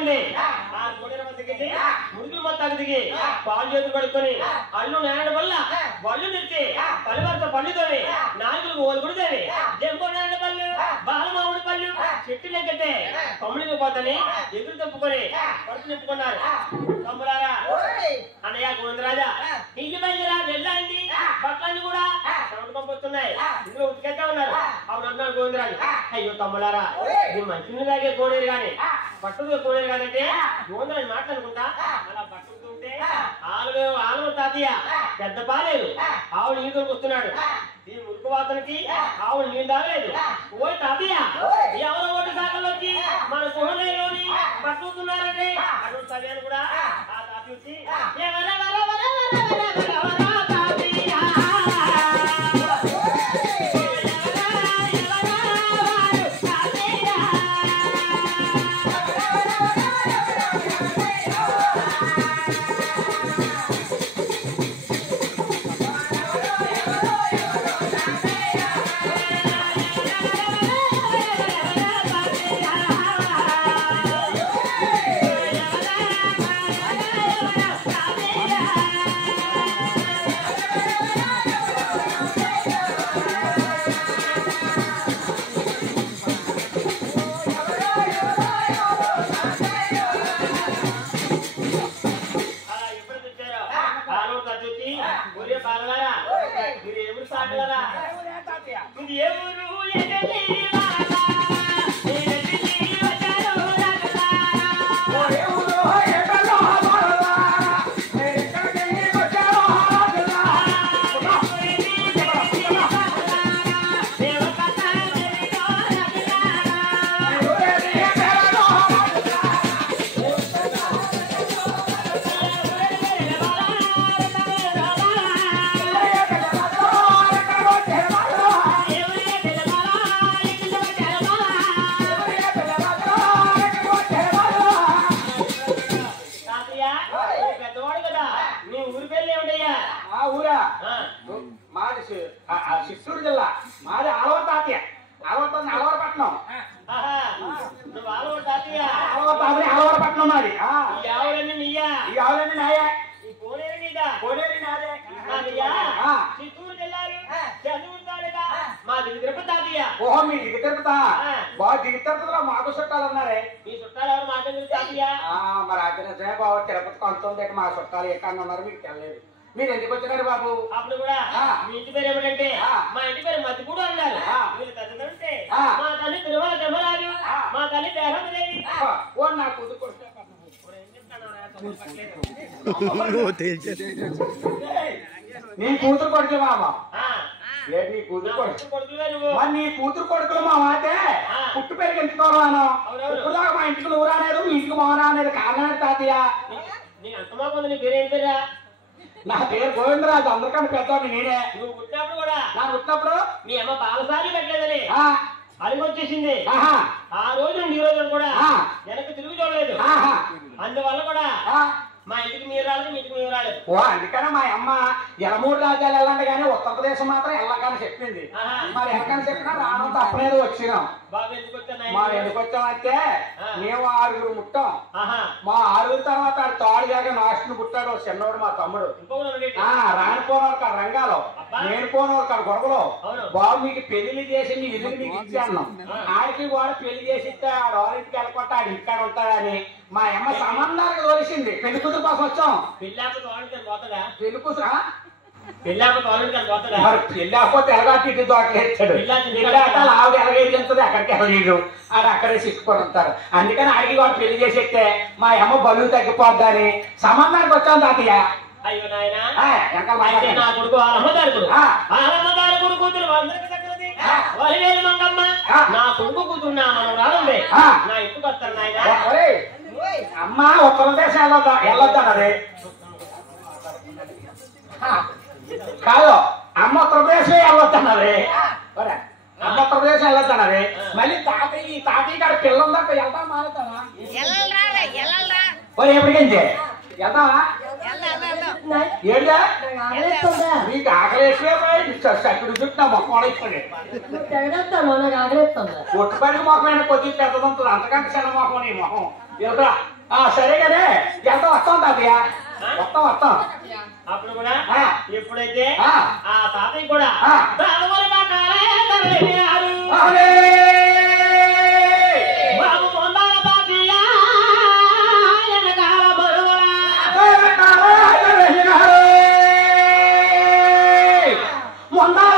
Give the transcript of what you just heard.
ఉంది. ఆ కోడేరు వద్దకి ముడుగులు మొత్తానికి దిగి పాలు చేతులు కడుక్కొని అల్లు నేరడం వల్ల బళ్ళు తెచ్చి పలివర్త పళ్ళుతోని నాలుగు ఓలు కుడితేవి జంబో నేరడ పళ్ళు బాలమావుడి పళ్ళు చెట్టు లెక్కతే కొమ్మలికి పోతని ఎదురు తప్పుకొని పడుతు నింపుకున్నారు. తమ్ములారా అన్నయ్య గోవిందరాజా ఇంటి బయలురా వెళ్ళండి, బట్టలన్నీ కూడా సౌండ్ పంపిస్తున్నాయి, ఇందులో ఉతికెత్తా ఉన్నారు. అప్పుడు అన్నాడు గోవిందరాజు, అయ్యో తమ్ములారా ఇది మంచి తాగే కోడేరు గాని పట్టుకు కోడేరు కాదంటే గోవిందరాజు మాట్లాడుకుంటా అలా పట్టుకుంటుంటే ఆలు తాతయ్య పెద్ద పాలేదు ఆవులు నీళ్ళకి వస్తున్నాడు. ఈ మురుకు వాతనికి ఆవులు నీళ్ళు తాగలేదు. ఓ తాతయ్య ఎవరో ఓటు శాఖలోకి మన కోడేరులోని పట్టుకుతున్నారంటే అటువంటి సమయాన్ని కూడా ఆ తాతయ్య వచ్చి చిత్తూరు జిల్లా మాది అలవతాత్య అలవరపట్నం అలవరపట్నం మాది. ఈ ఆవులన్నీ నాయే, కోనేరు నాదే. చిత్తూరు జిల్లాలో మా దిగి తిరుపతి తాతయ్య. ఓహో మీ దిగి తిరుపతా? బాగా దిగి తిరుపతిలో మాకు చుట్టాలు ఉన్నారే. మీ చుట్టాలు ఎవరు మాట్లాడుతుంది తాతయ్య? మరి అతనే బాబు తిరుపతి కొంత మా చుట్టాలు ఎక్కడ ఉన్నారు మీకు తెలియదు. మీరు ఎందుకు వచ్చినారు బాబు? అప్పుడు కూడా మీ ఇంటి పేరు ఏమిటంటే మా ఇంటి పేరు మధ్యపూడు అన్నారు. మీరు తల్లిదండ్రులంటే మా తల్లి తిరుమల తిమ్మరాజు, మా తల్లి దేహమదేవి. ఓ నా కూతురు నీ కూతురు కొడుకు మామా? నీ కూతురు కొడుకు మరి నీ కూతురు కొడుకులు మా మాతే పుట్టు పేరు ఎంచుకోవాలను ఇప్పుడుదాకా మా ఇంటికి ఊరా అనేది మీ ఇంటికి మౌనా అనేది కారణం తాతయ్య. నీ అంత మాకుంది, నీ పేరు ఏం పేరా? నా పేరు గోవిందరాజు, అందరికన్నా పెద్దవాడిని నేనే. నువ్వు పుట్టినప్పుడు కూడా నాకు పుట్టినప్పుడు మీ అమ్మ బాలసారి పెట్టలేదని అలిగి వచ్చేసింది. ఆ రోజు నుండి ఈ రోజు కూడా వెనక్కి తిరిగి చూడలేదు. అందువల్ల కూడా మా ఇంటికి మీరు రాలేదు, మీ ఇంటికి మీరు రాలేదు. ఓ అందుకనే మా అమ్మ ఎలమూరు రాజ్యాలు వెళ్ళండి కానీ ఉత్తరప్రదేశ్ మాత్రం వెళ్ళకని చెప్పింది. మరి ఎక్కడికని చెప్పినా రావడం తప్పలేదు వచ్చినాం. మా ఎందుకు వచ్చామంటే మేము 6 ముట్టాం. మా 6 తర్వాత తాడుగాక నాశనం పుట్టాడు చిన్నోడు మా తమ్ముడు. రానిపోనోడు కాదు రంగాలో, నేను పోనోడు కాదు గొడవలో. బాబు మీకు పెళ్లి చేసి మీ ఇల్లు మీకు ఇచ్చాను. ఆడికి వాడు పెళ్లి చేసి ఇస్తే ఆడ వాళ్ళింటికి వెళ్ళకొట్ట ఆడి ఇంటికాడ ఉంటాడని మా అమ్మ సంబంధానికి తోలిసింది. పెళ్లి కూతురు కోసం వచ్చాం. పెళ్లి కూతురు పెళ్ళకపోతే ఎలాగ ఇటు తోటలేస్తాడు. పెళ్ళాటాలు ఆవిడ ఎలాగేస్తుంది అక్కడికి వెళ్ళలేదు. ఆడ అక్కడే సిక్కుకొని ఉంటారు. అందుకని అడిగి వాడు పెళ్లి చేసేస్తే మా అమ్మ బలువు తగ్గిపోద్దని సంబంధానికి వచ్చాం తాతయ్య. అయ్యో నాయనా, నా కొడుకు అమ్మదారు కూతురు వలివేలు మంగమ్మ, నా కొడుకు కూతురు నా మనం రాదండి నా ఇంటికి వస్తారు నాయన. అమ్మ ఉత్తరప్రదేశ్ వెళ్ళొద్దన్నది కాదు, అమ్మ ఉత్తరప్రదేశ్ వెళ్ళొద్దన్నది. అమ్మ ఉత్తరప్రదేశ్ వెళ్ళొద్దన్నది. మళ్ళీ తాతయ్య గారి పిల్ల ఉందంటే వెళ్తా మారుతావా? ఎప్పటికించి వెళ్తావా? ఏంటా నీకు ఆకలి ఎక్కువైపోయి చక్కుడు చుట్టూ మొక్కలు అయిపోయి ఒట్టుపడికి మొక్కమైన కొద్దిగా పెద్దదంతుంది అంతకంటే చిన్న మొక్కం నీ మొహం వెళ్తా సరే కదే ఎంత వస్తాం తాతయ్య వస్తాం అప్పుడు కూడా ఎప్పుడైతే ఆ తాతయ్య కూడా మొండాల